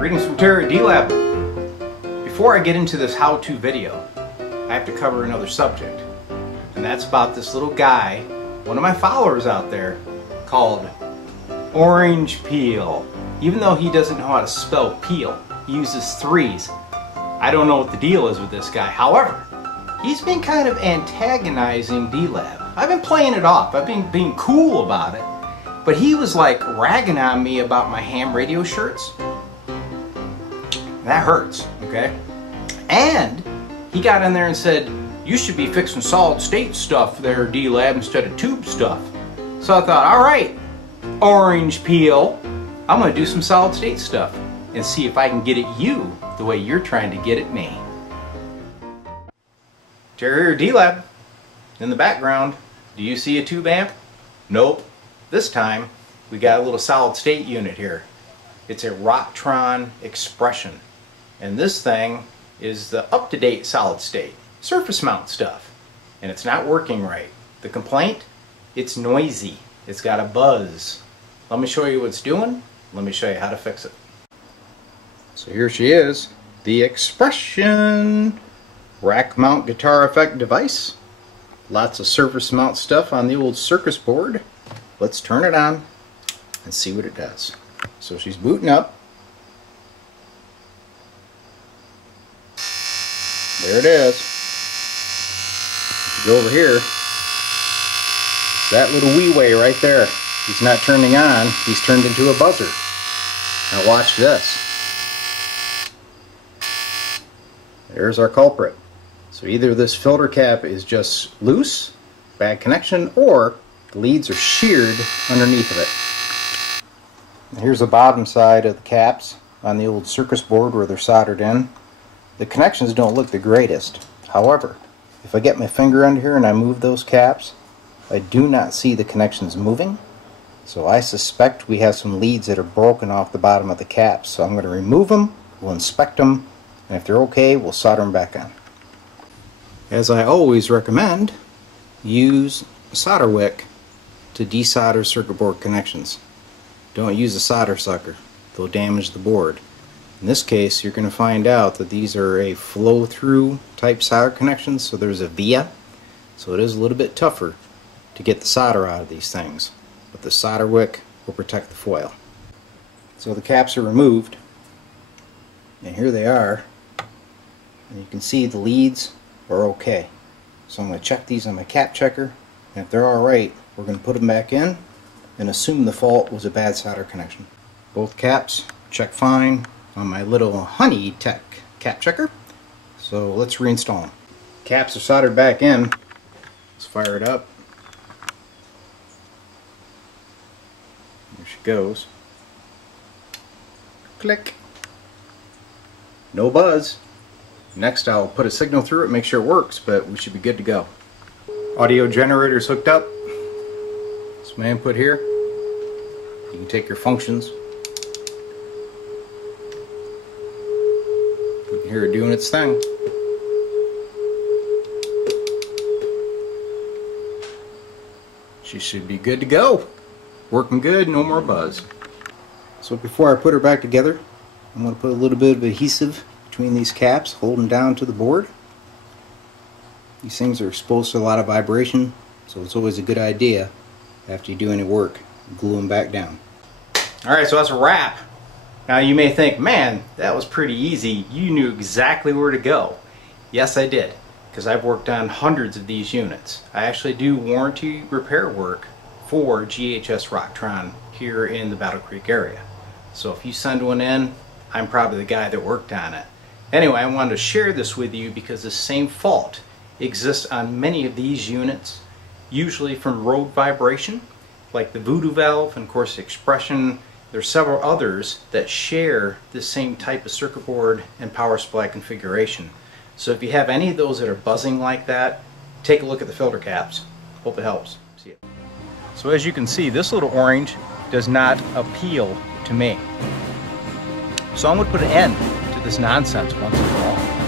Greetings from Terry D-Lab. Before I get into this how-to video, I have to cover another subject, and that's about this little guy, one of my followers out there, called Orange Peel. Even though he doesn't know how to spell peel, he uses threes. I don't know what the deal is with this guy. However, he's been kind of antagonizing D-Lab. I've been playing it off. I've been being cool about it. But he was like ragging on me about my ham radio shirts. That hurts, okay? And he got in there and said, you should be fixing solid state stuff there, D-Lab, instead of tube stuff. So I thought, all right, Orange Peel, I'm gonna do some solid state stuff and see if I can get at you the way you're trying to get at me. Terry D-Lab, in the background, do you see a tube amp? Nope. This time, we got a little solid state unit here. It's a Rocktron Xpression. And this thing is the up-to-date solid state, surface mount stuff. And it's not working right. The complaint? It's noisy. It's got a buzz. Let me show you what it's doing. Let me show you how to fix it. So here she is, the Xpression rack mount guitar effect device. Lots of surface mount stuff on the old circus board. Let's turn it on and see what it does. So she's booting up. There it is. If you go over here, that little wee-way right there. He's not turning on, he's turned into a buzzer. Now watch this. There's our culprit. So either this filter cap is just loose, bad connection, or the leads are sheared underneath of it. And here's the bottom side of the caps on the old circus board where they're soldered in. The connections don't look the greatest. However, if I get my finger under here and I move those caps, I do not see the connections moving. So I suspect we have some leads that are broken off the bottom of the caps. So I'm going to remove them, we'll inspect them, and if they're okay, we'll solder them back on. As I always recommend, use a solder wick to desolder circuit board connections. Don't use a solder sucker. They'll damage the board. In this case, you're going to find out that these are a flow-through type solder connections, so there's a via. So it is a little bit tougher to get the solder out of these things. But the solder wick will protect the foil. So the caps are removed, and here they are. And you can see the leads are okay. So I'm going to check these on my cap checker, and if they're alright, we're going to put them back in and assume the fault was a bad solder connection. Both caps check fine on my little Honey Tech cap checker. So let's reinstall them. Caps are soldered back in. Let's fire it up. There she goes. Click. No buzz. Next I'll put a signal through it, make sure it works, but we should be good to go. Audio generator's hooked up. It's my input here. You can take your functions. You can hear it doing its thing. She should be good to go. Working good, no more buzz. So before I put her back together, I'm going to put a little bit of adhesive between these caps, holding down to the board. These things are exposed to a lot of vibration, so it's always a good idea after you do any work, glue them back down. Alright, so that's a wrap. Now you may think, man, that was pretty easy. You knew exactly where to go. Yes, I did, because I've worked on hundreds of these units. I actually do warranty repair work for GHS Rocktron here in the Battle Creek area. So if you send one in, I'm probably the guy that worked on it. Anyway, I wanted to share this with you because the same fault exists on many of these units, usually from road vibration, like the Voodoo valve and of course the Xpression. There's several others that share the same type of circuit board and power supply configuration. So if you have any of those that are buzzing like that, take a look at the filter caps. Hope it helps. See you. So as you can see, this little orange does not appeal to me. So I'm going to put an end to this nonsense once and for all.